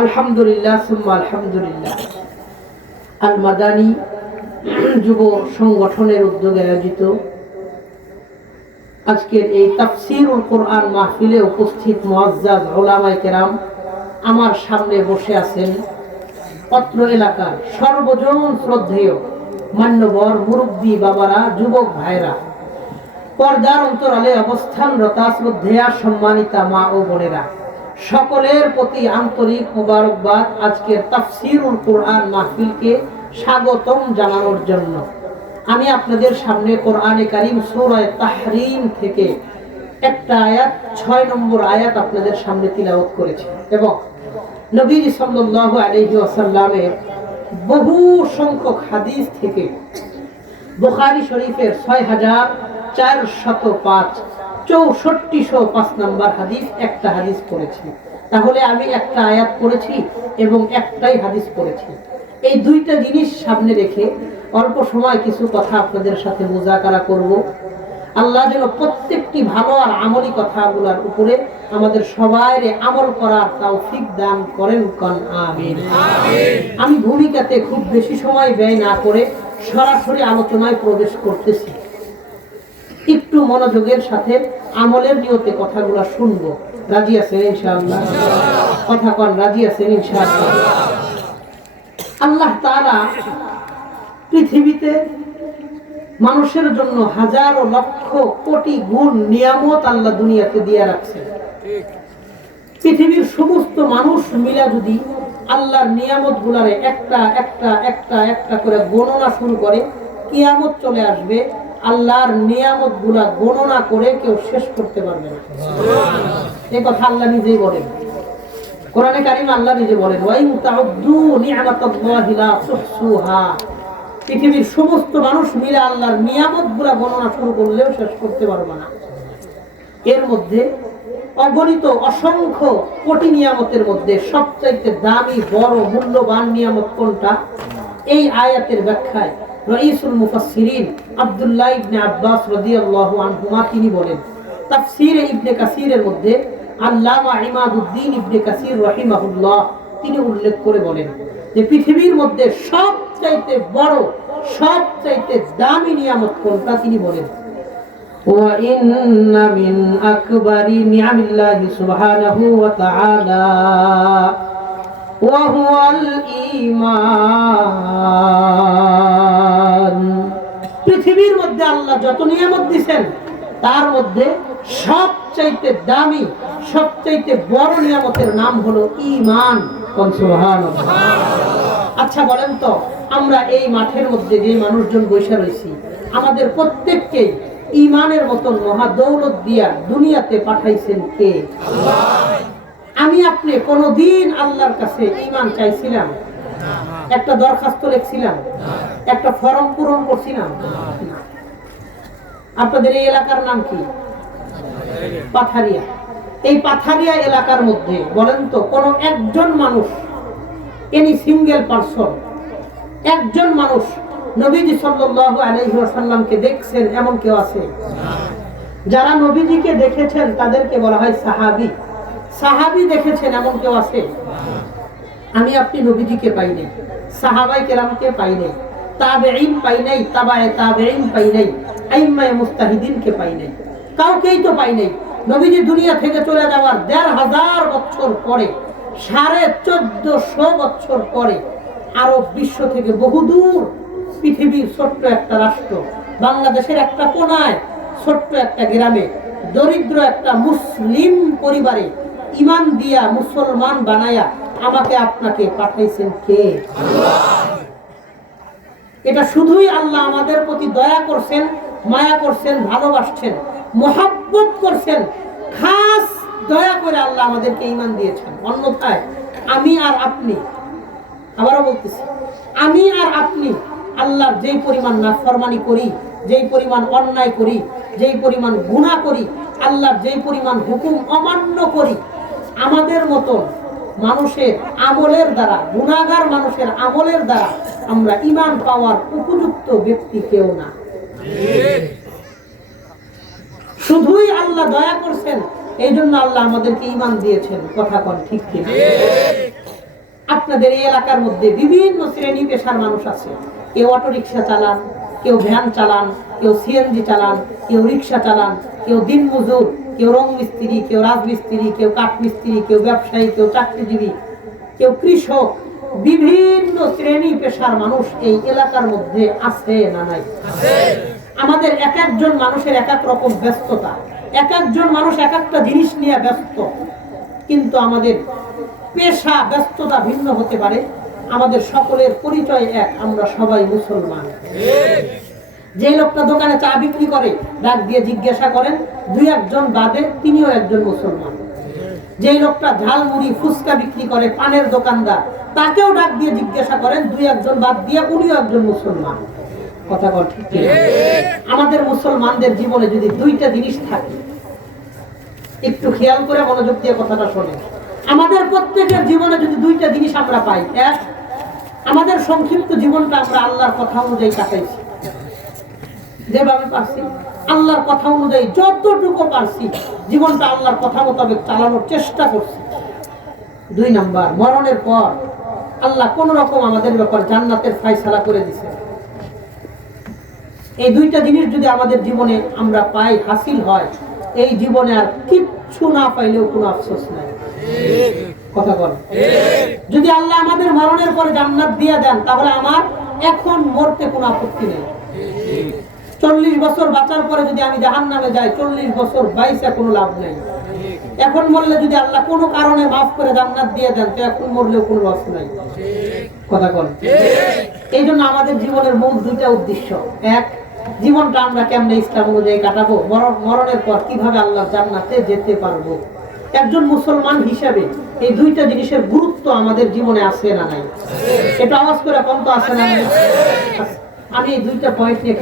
আলহামদুলিল্লাহ আলহামদুলিল্লাহ। আল মাদানী যুব সংগঠনের উদ্যোগে আয়োজিত আজকের এই তাফসিরুল কোরআন মাহফিলে উপস্থিত মুআজ্জাজ ওলামাই কেরাম আমার সামনে বসে আছেন অত্র এলাকার সর্বজন শ্রদ্ধেয়, মান্যবর মুরব্বী বাবারা, যুবক ভাইরা পর্দার অন্তরালে অবস্থানরতা, শ্রদ্ধেয়া, সম্মানিতা মা ও বোনেরা। সকলের প্রতি আন্তরিক মোবারকবাদ। আজকের তাফসিরুল কোরআন মাহফিলকে স্বাগতম জানানোর জন্য। আমি আপনাদের সামনে কোরআনে কারিম সূরায়ে তাহরিম থেকে একটা আয়াত, ছয় নম্বর আয়াত আপনাদের সামনে তিলাওয়াত করেছি এবং নবীজি সাল্লাল্লাহু আলাইহি ওয়াসাল্লামের বহু সংখ্যক হাদিস থেকে বুখারী শরীফের ছয় হাজার চার শত পাঁচ চৌষট্টিশো পাঁচ নম্বর হাদিস একটা হাদিস পড়েছি। তাহলে আমি একটা আয়াত পড়েছি এবং একটাই হাদিস পড়েছি। এই দুইটা জিনিস সামনে রেখে অল্প সময় কিছু কথা আপনাদের সাথে মোজাকারা করব। আল্লাহ যেন প্রত্যেকটি ভালো আর আমলি কথাগুলোর উপরে আমাদের সবাই আমল করার তৌফিক দান করেন কন আমিন। আমি ভূমিকাতে খুব বেশি সময় ব্যয় না করে সরাসরি আলোচনায় প্রবেশ করতেছি। একটু মনোযোগের সাথে আমলের নিয়তে কথাগুলো শুনব। রাজি আছেন ইনশাআল্লাহ? কথা কন, রাজি আছেন ইনশাআল্লাহ? আল্লাহ তাআলা পৃথিবীতে মানুষের জন্য হাজারো লক্ষ কোটি গুণ নিয়ামত আল্লাহ দুনিয়াতে দিয়ে রাখছে পৃথিবীর সমস্ত মানুষ মিলা যদি আল্লাহর নিয়ামত গুলারে একটা একটা একটা একটা করে গণনা শুরু করে, কিয়ামত চলে আসবে আল্লাহর নিয়ামতগুলা গণনা করে কেউ শেষ করতে পারবে না। এই কথা আল্লাহ নিজেই বলেন। কোরআনে কারিম আল্লাহ নিজে বলেন ওয়াইন তাউদ্দু নি'মাতাল্লাহি লা তুহসুহা। পৃথিবীর সমস্ত মানুষ মিলে আল্লাহর নিয়ামতগুলা গণনা শুরু করলেও শেষ করতে পারবে না। এর মধ্যে অগণিত অসংখ্য কোটি নিয়ামতের মধ্যে সবচাইতে দামি বড় মূল্যবান নিয়ামত কোনটা? এই আয়াতের ব্যাখ্যায় রঈসুল মুফাসসিরিন আব্দুল্লাহ ইবনে আব্বাস রাদিয়াল্লাহু আনহুমা তিনি বলেন তাফসীরে ইবনে কাসিরের মধ্যে আল্লামা ইমাদুদ্দিন ইবনে কাসির রাহিমাহুল্লাহ তিনি উল্লেখ করে বলেন যে পৃথিবীর মধ্যে সবচাইতে বড় সবচাইতে দামি নিয়ামত কোনটা তিনি বলেন وإن من أكبر نعم الله سبحانه وتعالى وهو الإيمان পৃথিবীর মধ্যে আল্লাহ যত নিয়ামত দিছেন তার মধ্যে সবচাইতে দামি সবচাইতে বড় নিয়ামতের নাম হলো ইমান কোন সুবহানাল্লাহ আচ্ছা বলেন তো আমরা এই মাঠের মধ্যে যে মানুষজন বসে রয়েছি আমাদের প্রত্যেককেই ইমানের মতন মহা দৌলত দিয়া দুনিয়াতে পাঠাইছেন কে আমি আপনি কোনদিন আল্লাহর কাছে ইমান চাইছিলাম, একটা দরখাস্ত লিখছিলাম, একটা ফর্ম পূরণ করছিলাম। আপনাদের এই এলাকার নাম কি? পাথারিয়া। এই পাথারিয়া এলাকার মধ্যে, বলেন তো, কোন একজন মানুষ এনি সিঙ্গেল পার্সন একজন মানুষ নবীজি সাল্লাল্লাহু আলাইহি ওয়াসাল্লামকে দেখছেন, এমন কেউ আছে? যারা নবীজিকে দেখেছেন, তাদেরকে বলা হয় সাহাবী। সাহাবী দেখেছেন এমন কেউ আছে? আমি আপনি নবীজিকে পাই নাই, সাহাবাই কেরামকে পাই নাই, তাবেঈন পাই নাই, তাবায়ে তাবেঈন পাই নাই, আইম্মায়ে মুস্তাহিদিনকে পাই নাই, কাউকেই তো পাই নাই। নবীজি দুনিয়া থেকে চলে যাওয়ার দেড় হাজার বছর পরে, সাড়ে চোদ্দশো বছর পরে, আরব বিশ্ব থেকে বহুদূর পৃথিবীর ছোট্ট একটা রাষ্ট্র, বাংলাদেশের একটা কোনায়, ছোট্ট একটা গ্রামে, দরিদ্র একটা মুসলিম পরিবারে ইমান দিয়া মুসলমান বানায়া আমাকে আপনাকে পাঠাইছেন কে? এটা শুধুই আল্লাহ আমাদের প্রতি দয়া করছেন, মায়া করছেন, ভালোবাসছেন, মহাব্বত করছেন, খাস দয়া করে আল্লাহ আমাদেরকে ইমান দিয়েছেন। অন্যথায় আমি আর আপনি, আবারও বলতেছি, আমি আর আপনি আল্লাহর যেই পরিমাণ নাফরমানি করি, যেই পরিমাণ অন্যায় করি, যেই পরিমাণ গুণা করি, আল্লাহর যেই পরিমাণ হুকুম অমান্য করি আমাদের মতো মানুষের আমলের দ্বারা গুণাগার মানুষের আমলের দ্বারা আমরা ইমান পাওয়ার উপযুক্ত ব্যক্তি কেউ না। শুধুই আল্লাহ দয়া করছেন এই জন্য আল্লাহ আমাদেরকে ইমান দিয়েছেন, কথা কন ঠিক কিনা? আপনাদের এই এলাকার মধ্যে বিভিন্ন শ্রেণি পেশার মানুষ আছে। কেউ অটো রিক্সা চালান, কেউ ভ্যান চালান, কেউ সিএনজি চালান, কেউ রিক্সা চালান, কেউ দিন মজুর কেউ রং মিস্ত্রি কেউ রাজমিস্ত্রি কেউ কাঠ মিস্ত্রি কেউ ব্যবসায়ী কেউ চাকরিজীবী কেউ কৃষক বিভিন্ন শ্রেণি পেশার মানুষ এই এলাকার মধ্যে আছে না নাই? আমাদের এক একজন মানুষের এক এক রকম ব্যস্ততা এক একজন মানুষ এক একটা জিনিস নিয়ে ব্যস্ত। কিন্তু আমাদের পেশা ব্যস্ততা ভিন্ন হতে পারে। আমাদের সকলের পরিচয় এক আমরা সবাই মুসলমান। যে লোকটা দোকানে চা বিক্রি করে, ডাক দিয়ে জিজ্ঞাসা করেন, দুই একজন বাদে তিনিও একজন মুসলমান। যে লোকটা ঝালমুড়ি ফুচকা বিক্রি করে, পানের দোকানদার, তাকেও ডাক দিয়ে জিজ্ঞাসা করেন, দুই একজন বাদ দিয়ে উনিও একজন মুসলমান। কথা বল আমাদের মুসলমানদের জীবনে যদি দুইটা জিনিস থাকে, একটু খেয়াল করে মনোযোগ দিয়ে কথাটা শোনে আমাদের প্রত্যেকের জীবনে যদি দুইটা জিনিস আমরা পাই, এক, আমাদের সংক্ষিপ্ত জীবনটা আমরা আল্লাহর কথা অনুযায়ী কাটাইছি। যেভাবে পারছি, আল্লাহর কথা অনুযায়ী যতটুকু পারছি, জীবনটা আল্লাহর কথা মোতাবেক চালানোর চেষ্টা করছি। দুই নাম্বার, মরণের পর আল্লাহ কোন রকম আমাদের ব্যাপার জান্নাতের ফাইসালা করে দিছে। এই দুইটা জিনিস যদি আমাদের জীবনে আমরা পাই, হাসিল হয়, এই জীবনে আর কিচ্ছু না পাইলেও কোনো আফসোস নাই। কথা বল। যদি আল্লাহ আমাদের মরণের পরে জান্নাত দিয়ে দেন, তাহলে আমার এখন মরতে কোনো আপত্তি নেই। চল্লিশ বছর বাঁচার পরে যদি আমি জাহান নামে যাই, চল্লিশ বছর বাইসে কোনো লাভ নেই। এখন মরলে যদি আল্লাহ কোনো কারণে মাফ করে জান্নাত দিয়ে দেন, তো এখন মরলেও কোনো লস নাই। কথা বল। এই জন্য আমাদের জীবনের মূল দুইটা উদ্দেশ্য। এক, জীবনটা আমরা কেমনে ইসলাম অনুযায়ী কাটাবো? মরণ- মরণের পর কীভাবে আল্লাহ জান্নাতে যেতে পারব? একজন মুসলমান হিসাবে এই দুইটা জিনিসের গুরুত্ব আমাদের জীবনে আছে না নাই? এটা আওয়াজ করে কম তো আছে না আমি এই দুইটা পয়েন্ট নিয়ে